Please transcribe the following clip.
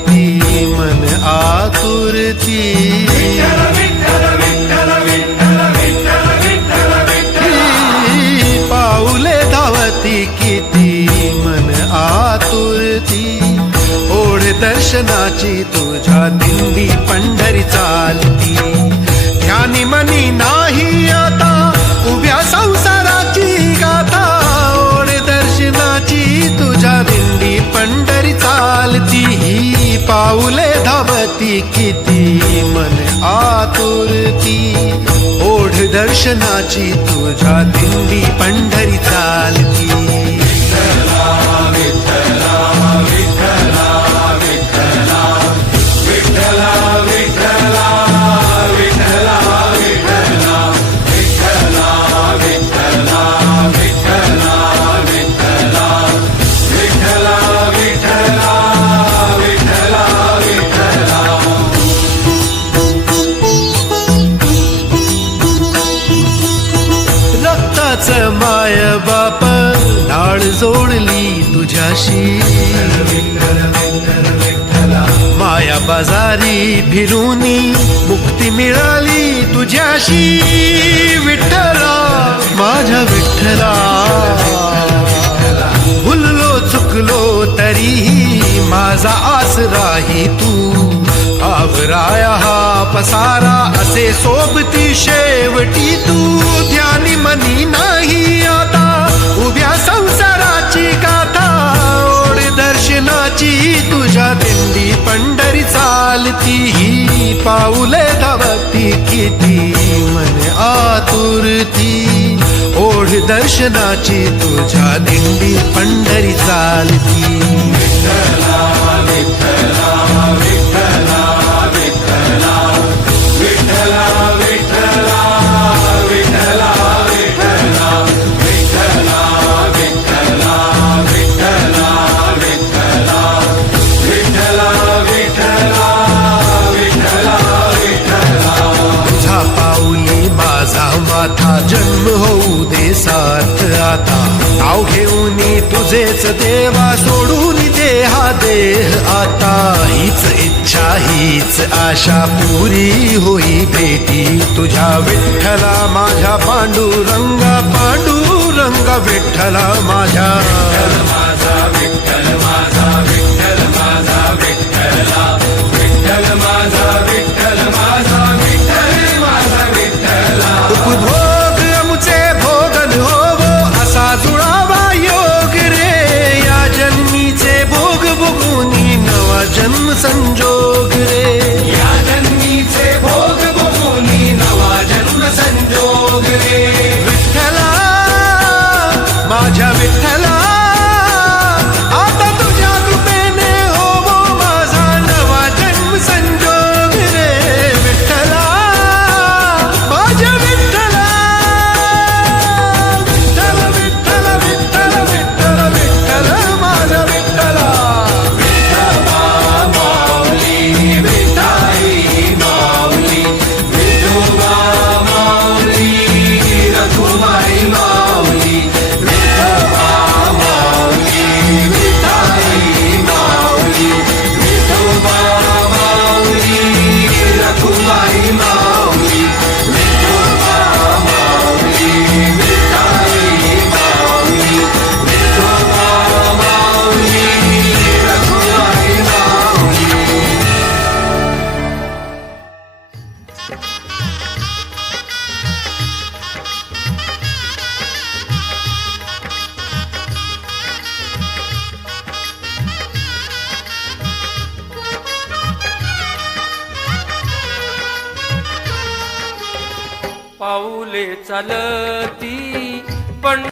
किती मन आतुरती, पाऊले धावती किती मन आतुरती, ओढ दर्शनाची तुझ्या दिंडी पंढरी चालती. ध्यानी मनी नाही आता उभ्या संसाराची गाथा, ओढ दर्शनाची तुझ्या दिंडी पंढरी चालती. पाऊले धावती किती मन आतुरती, ओढ दर्शनाची तुझ्या दिंडी पंढरी चालती. माय बाप नाळ जोडली तुझ्याशी, माया बाजारी फिरूनी मुक्ती मिळाली तुझ्याशी. विठ्ठला माझ्या विठ्ठला, भुललो चुकलो तरीही माझा आसराही तू. आवराया हा पसारा असे सोबती शेवटी तू. ध्यानी मनी नाही आता उभ्या संसाराची गाथा, ओढ दर्शनाची तुझ्या दिंडी पंढरी चालती. ही पाऊले धावती किती मन आतुरती, ओढ दर्शनाची तुझ्या दिंडी पंढरी चालती. जन्म होऊ दे साथ आता, नाव घेऊन तुझेच देवा सोडून दे हा देह आता. हीच इच्छा हीच आशा पुरी होई भेटी तुझ्या विठ्ठला माझ्या पांडुरंगा. पांडुरंगा विठ्ठला माझ्या, माझा विठ्ठल माझा विठ्ठल माझा विठ्ठला, विठ्ठल माझा विठ्ठल माझा विठ्ठल माझा विठ्ठला. उपभोग भोगन होवो असा जुळावा योग रे, या जन्मीचे भोग भोगुनी नवा जन्म संजोग रे. या जन्मीचे भोग भोगुनी नवा जन्म संजोग रे. विठ्ठला माझ्या विठ्ठला, आता तुझ्या कृपेने होवो माझा नवा जन्म संजोग रे. विठ्ठला माझ्या विठ्ठला, पाऊले चालती पण